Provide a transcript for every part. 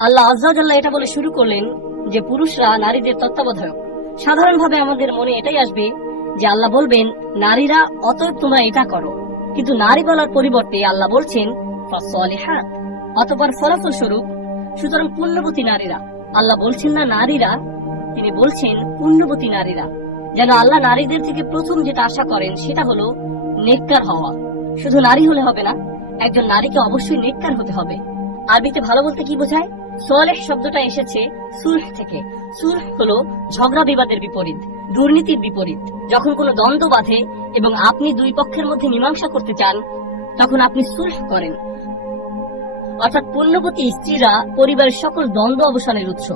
আল্লাহ আযজা ওয়া জাল্লা এটা বলে শুরু করলেন যে পুরুষরা নারীদের তত্ত্বাবধায়ক। সাধারণভাবে আমাদের মনে এটাই আসবে যে আল্লাহ বলবেন নারীরা অতএব তোমরা এটা করো, কিন্তু নারী বলার পরিবর্তে আল্লাহ বলছেন ফাসসালিহাত, অতঃপর ফলাফল স্বরূপ সুতরাং পুণ্যবতী নারীরা। আল্লাহ বলছেন না নারীরা, তিনি বলছেন পুণ্যবতী নারীরা। যেন আল্লাহ নারীদের থেকে প্রথম যেটা আশা করেন সেটা হলো নেককার হওয়া। শুধু নারী হলে হবে না, একজন নারীকে অবশ্যই নেককার হতে হবে। আরবিতে ভালো বলতে কি বোঝায়? সালেহ শব্দটা এসেছে সুলহ থেকে। সুলহ হলো ঝগড়া বিবাদের বিপরীত, দুর্নীতির বিপরীত। যখন কোনো দ্বন্দ্ব বাধে এবং আপনি দুই পক্ষের মধ্যে মীমাংসা করতে চান, তখন আপনি সুলহ করেন। অর্থাৎ পুণ্যবতী স্ত্রীরা পরিবারের সকল দ্বন্দ্ব অবসানের উৎস,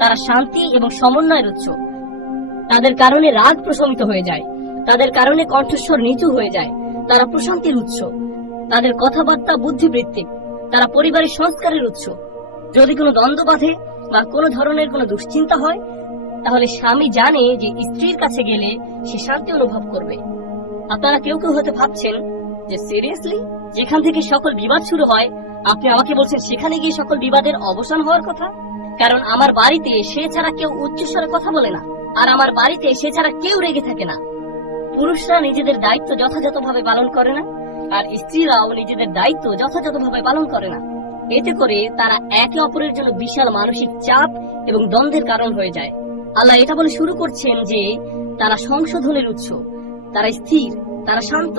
তারা শান্তি এবং সমন্বয়ের উৎস। তাদের কারণে রাগ প্রশমিত হয়ে যায়, তাদের কারণে কণ্ঠস্বর নিচু হয়ে যায়। তারা প্রশান্তির উৎস, তাদের কথাবার্তা বুদ্ধিবৃত্তিক, তারা পরিবারের সংস্কারের উৎস। যদি কোনো দ্বন্দ্ব বাধে বা কোনো ধরনের কোনো দুশ্চিন্তা হয়, তাহলে স্বামী জানে যে স্ত্রীর কাছে গেলে সে শান্তি অনুভব করবে। আপনারা কেউ কেউ হয়তো ভাবছেন যে সিরিয়াসলি, যেখান থেকে সকল বিবাদ শুরু হয় আপনি আমাকে বলছেন সেখানে গিয়ে সকল বিবাদের অবসান হওয়ার কথা? কারণ আমার বাড়িতে সে ছাড়া কেউ উচ্চস্বরে কথা বলে না, আর আমার বাড়িতে সে ছাড়া কেউ রেগে থাকে না। পুরুষরা নিজেদের দায়িত্ব যথাযথভাবে পালন করে না, আর স্ত্রীরাও নিজেদের দায়িত্ব যথাযথভাবে পালন করে না। এতে করে তারা একে অপরের জন্য বিশাল মানসিক চাপ এবং দ্বন্দ্বের কারণ হয়ে যায়। আল্লাহ এটা বলে শুরু করছেন যে তারা সংশোধনের উৎস, তারা স্থির, তারা শান্ত।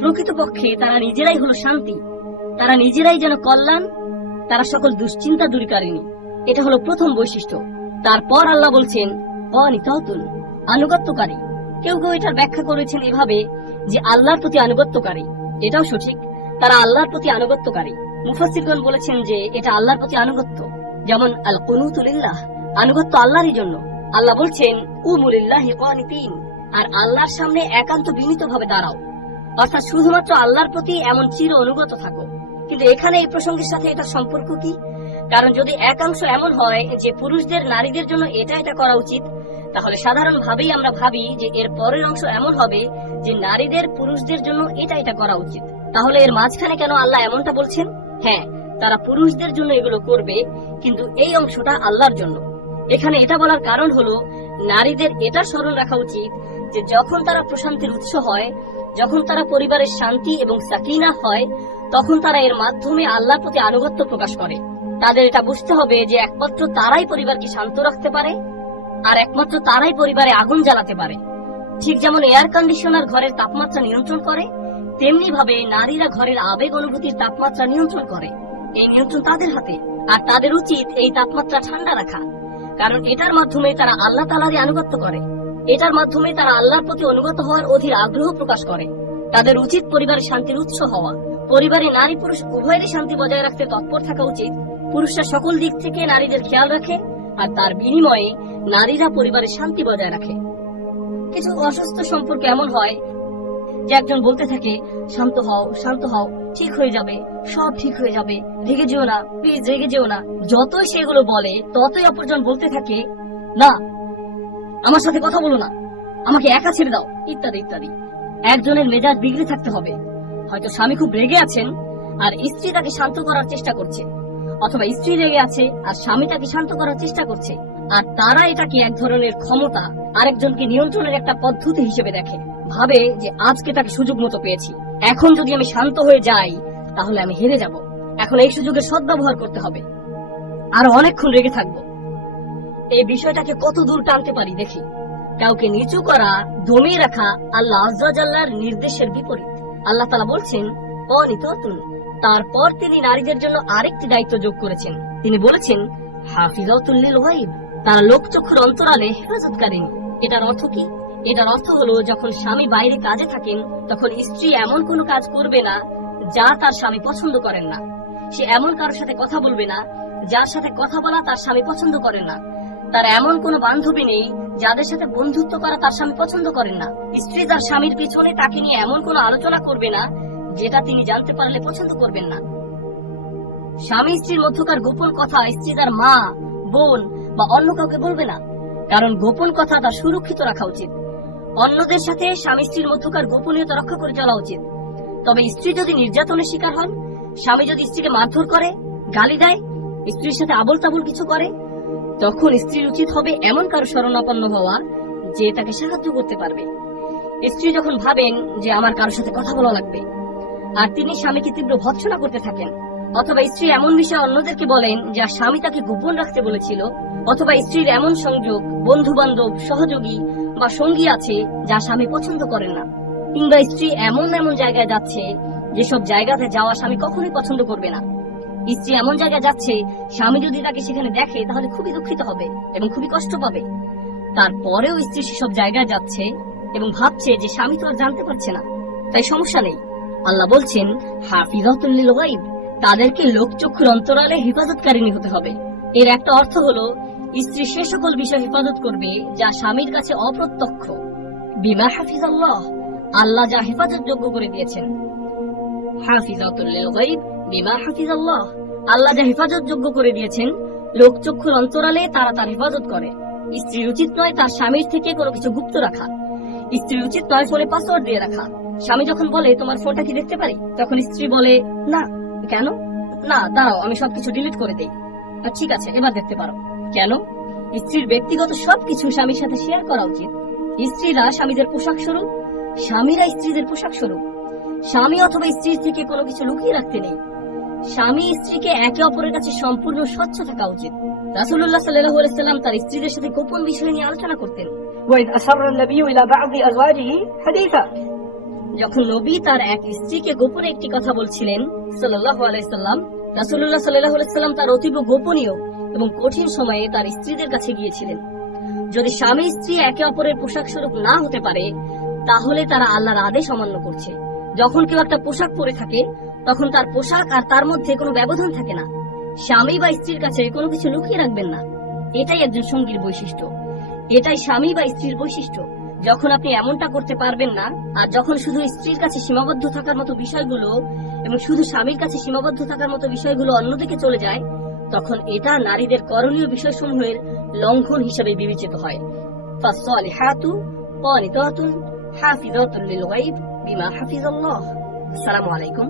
প্রকৃতপক্ষে তারা নিজেরাই হলো শান্তি, তারা নিজেরাই যেন কল্যাণ, তারা সকল দুশ্চিন্তা দূরীকারিণী। এটা হলো প্রথম বৈশিষ্ট্য। তারপর আল্লাহ বলছেন অনিতাতুন, আনুগত্যকারী। কেউ কেউ এটার ব্যাখ্যা করেছেন এভাবে যে আল্লাহর প্রতি আনুগত্যকারী। এটাও সঠিক, তারা আল্লাহর প্রতি আনুগত্যকারী। মুফাসসিরগণ বলেছেন যে এটা আল্লাহর প্রতি আনুগত্য, যেমন আল কুনুতু লিল্লাহ, আনুগত্য আল্লাহরই জন্য। আল্লাহ বলছেন কুমু লিল্লাহি কানিতিন, আর আল্লাহর সামনে একান্ত বিনীতভাবে দাঁড়াও। অর্থাৎ শুধুমাত্র আল্লাহর প্রতি এমন চির অনুগত থাকো। কিন্তু এখানে এই প্রসঙ্গের সাথে এটার সম্পর্ক কি? কারণ যদি একাংশ এমন হয় যে পুরুষদের নারীদের জন্য এটা করা উচিত, তাহলে সাধারণভাবেই আমরা ভাবি যে এর পরের অংশ এমন হবে যে নারীদের পুরুষদের জন্য এটা করা উচিত। তাহলে এর মাঝখানে কেন আল্লাহ এমনটা বলছেন? হ্যাঁ, তারা পুরুষদের জন্য এগুলো করবে, কিন্তু এই অংশটা আল্লাহর জন্য। এখানে এটা বলার কারণ হলো নারীদের এটা স্মরণ রাখা উচিত যে যখন তারা প্রশান্তির উৎস হয়, যখন তারা পরিবারের শান্তি এবং সাকিনা হয়, তখন তারা এর মাধ্যমে আল্লাহর প্রতি আনুগত্য প্রকাশ করে। তাদের এটা বুঝতে হবে যে একমাত্র তারাই পরিবারকে শান্ত রাখতে পারে, আর একমাত্র তারাই পরিবারে আগুন জ্বালাতে পারে। ঠিক যেমন এয়ার কন্ডিশনার ঘরের তাপমাত্রা নিয়ন্ত্রণ করে, তেমনি ভাবে নারীরা ঘরের আবেগ অনুভূতির তাপমাত্রা নিয়ন্ত্রণ করে। এই নিয়ন্ত্রণ তাদের হাতে, আর তাদের উচিত এই তাপমাত্রা ঠান্ডা রাখা। কারণ এটার মাধ্যমে তারা আল্লাহ তাআলারই আনুগত্য করে, এটার মাধ্যমে তারা আল্লাহর প্রতি অনুগত হওয়ার অধীর আগ্রহ প্রকাশ করে। তাদের উচিত পরিবারের শান্তির উৎস হওয়া। পরিবারে নারী পুরুষ উভয়েরই শান্তি বজায় রাখতে তৎপর থাকা উচিত। পুরুষরা সকল দিক থেকে নারীদের খেয়াল রাখে, আর তার বিনিময়ে নারীরা পরিবারের শান্তি বজায় রাখে। কিছু অসুস্থ সম্পর্ক এমন হয় যে একজন বলতে থাকে শান্ত হও, শান্ত হও, ঠিক হয়ে যাবে, সব ঠিক হয়ে যাবে, রেগে যেও না, প্লিজ রেগে যেও না। যতই সেগুলো বলে ততই অপরজন বলতে থাকে না, আমার সাথে কথা বলো না, আমাকে একা ছেড়ে দাও, ইত্যাদি ইত্যাদি। একজনের মেজাজ বিগড়ে থাকতে হবে। হয়তো স্বামী খুব রেগে আছেন আর স্ত্রী তাকে শান্ত করার চেষ্টা করছে, অথবা স্ত্রী রেগে আছে আর স্বামী তাকে শান্ত করার চেষ্টা করছে, আর তারা এটাকে এক ধরনের ক্ষমতা, আরেকজনকে নিয়ন্ত্রণের একটা পদ্ধতি হিসেবে দেখে। ভাবে যে আজকে তাকে সুযোগ মতো পেয়েছি, এখন যদি আমি শান্ত হয়ে যাই তাহলে আমি হেরে যাব। এখন এই সুযোগের সদ্ব্যবহার করতে হবে, আর অনেকক্ষণ রেগে থাকবো। এই বিষয়টাকে কত দূর টানতে পারি দেখি। কাউকে নিচু করা, দমিয়ে রাখা আল্লাহ আযজা ওয়া জাল্লার নির্দেশের বিপরীত। আল্লাহ তাআলা বলছেন অনিতাতুন। তারপর তিনি নারীদের জন্য আরেকটি দায়িত্ব যোগ করেছেন। তিনি বলেছেন হাফিজাতুল লিল গায়ব, তারা লোকচক্ষুর অন্তরালে হেফাজতকারিনী। এটার অর্থ কি? এটার অর্থ হলো যখন স্বামী বাইরে কাজে থাকেন, তখন স্ত্রী এমন কোনো কাজ করবে না যা তার স্বামী পছন্দ করেন না। সে এমন কারোর সাথে কথা বলবে না যার সাথে কথা বলা তার স্বামী পছন্দ করেন না। তার এমন কোনো বান্ধবী নেই যাদের সাথে বন্ধুত্ব করা তার স্বামী পছন্দ করেন না। স্ত্রী তার স্বামীর পিছনে তাকে নিয়ে এমন কোনো আলোচনা করবে না যেটা তিনি জানতে পারলে পছন্দ করবেন না। স্বামী স্ত্রীর মধ্যকার গোপন কথা স্ত্রী তার মা, বোন বা অন্য কাউকে বলবে না, কারণ গোপন কথা তার সুরক্ষিত রাখা উচিত। অন্যদের সাথে স্বামী স্ত্রীর মধ্যকার গোপনীয়তা রক্ষা করে চলা উচিত। তবে স্ত্রী যদি নির্যাতনের শিকার হন, স্বামী যদি স্ত্রীকে মারধর করে, গালি দেয়, স্ত্রীর সাথে আবল তাবল কিছু করে, তখন স্ত্রীর উচিত হবে এমন কারো শরণাপন্ন হওয়া যে তাকে সাহায্য করতে পারবে। স্ত্রী যখন ভাবেন যে আমার কারোর সাথে কথা বলা লাগবে, আর তিনি স্বামীকে তীব্র ভৎসনা করতে থাকেন, অথবা স্ত্রী এমন বিষয়ে অন্যদেরকে বলেন যা স্বামী তাকে গোপন রাখতে বলেছিল, অথবা স্ত্রীর এমন সংযোগ, বন্ধু বান্ধব, সহযোগী বা সঙ্গী আছে যা স্বামী পছন্দ করেন না, কিংবা স্ত্রী এমন এমন জায়গায় যাচ্ছে যেসব জায়গাতে যাওয়া স্বামী কখনোই পছন্দ করবে না। স্ত্রী এমন জায়গায় যাচ্ছে, স্বামী যদি তাকে সেখানে দেখে তাহলে খুবই দুঃখিত হবে এবং খুবই কষ্ট পাবে। তারপরেও স্ত্রী সেসব জায়গায় যাচ্ছে এবং ভাবছে যে স্বামী তো আর জানতে পারছে না, তাই সমস্যা নেই। আল্লাহ বলছেন হাফিজাতুল লিল গায়ব, তাদেরকে লোকচক্ষুর অন্তরালে হেফাজতকারিনী হতে হবে। এর একটা অর্থ হলো স্ত্রী সে সকল বিষয় হেফাজত করবে যা স্বামীর কাছে অপ্রত্যক্ষ। বিমা হাফিজাল্লাহ, আল্লাহ যা হেফাজত যোগ্য করে দিয়েছেন। হাফিজাতুল লিল গায়ব বিমা হাফিজাল্লাহ, আল্লাহ যা হেফাজত যোগ্য করে দিয়েছেন, লোকচক্ষুর অন্তরালে তারা তার হেফাজত করে। স্ত্রীর উচিত নয় তার স্বামীর থেকে কোনো কিছু গুপ্ত রাখা। স্ত্রীর উচিত নয় ফোনে পাসওয়ার্ড দিয়ে রাখা। স্বামী যখন বলে তোমার ফোনটা কি দেখতে পারি, তখন স্ত্রী বলে না। কেন? না, দাঁড়াও আমি সবকিছু ডিলিট করে দেই। ঠিক আছে, এবার দেখতে পারো। কেন? স্ত্রীর ব্যক্তিগত সবকিছু স্বামীর সাথে শেয়ার করা উচিত। স্ত্রীরা স্বামীদের পোশাক স্বরূপ, স্বামীরা স্ত্রীদের পোশাক স্বরূপ। স্বামী অথবা স্ত্রীর থেকে কোনো কিছু লুকিয়ে রাখতে নেই। স্বামী স্ত্রীকে একে অপরের কাছে সম্পূর্ণ স্বচ্ছ থাকা উচিত। রাসূলুল্লাহ সাল্লাল্লাহু আলাইহি সাল্লাম তার স্ত্রীদের সাথে গোপন বিষয় নিয়ে আলোচনা করতেন। وإذ أسر النبي إلى بعض أزواجه حديثا, যখন নবী তার এক স্ত্রীকে গোপনে একটি কথা বলছিলেন সাল্লাল্লাহু আলাইহি সাল্লাম, রাসূলুল্লাহ সাল্লাল্লাহু আলাইহি সাল্লাম তার অতীব গোপনীয় এবং কঠিন সময়ে তার স্ত্রীদের কাছে গিয়েছিলেন। যদি স্বামী স্ত্রী একে অপরের পোশাক স্বরূপ না হতে পারে, তাহলে তারা আল্লাহর আদেশ অমান্য করছে। যখন কেউ একটা পোশাক পরে থাকে, তখন তার পোশাক আর তার মধ্যে কোনো ব্যবধান থাকে না। স্বামী বা স্ত্রীর কাছে কোনো কিছু লুকিয়ে রাখবেন না। এটাই একজন সঙ্গীর বৈশিষ্ট্য, এটাই স্বামী বা স্ত্রীর বৈশিষ্ট্য। যখন আপনি এমনটা করতে পারবেন না, আর যখন শুধু স্ত্রীর কাছে সীমাবদ্ধ থাকার মতো বিষয়গুলো এবং শুধু স্বামীর কাছে সীমাবদ্ধ থাকার মতো বিষয়গুলো অন্যদিকে চলে যায়, তখন এটা নারীদের করণীয় বিষয়সমূহের লঙ্ঘন হিসেবে বিবেচিত হয়। ফাসসালিহাতু ক্বানিতাতুন হাফিজাতুল লিল গায়ব বিমা হাফিজাল্লাহ। আসসালামু আলাইকুম।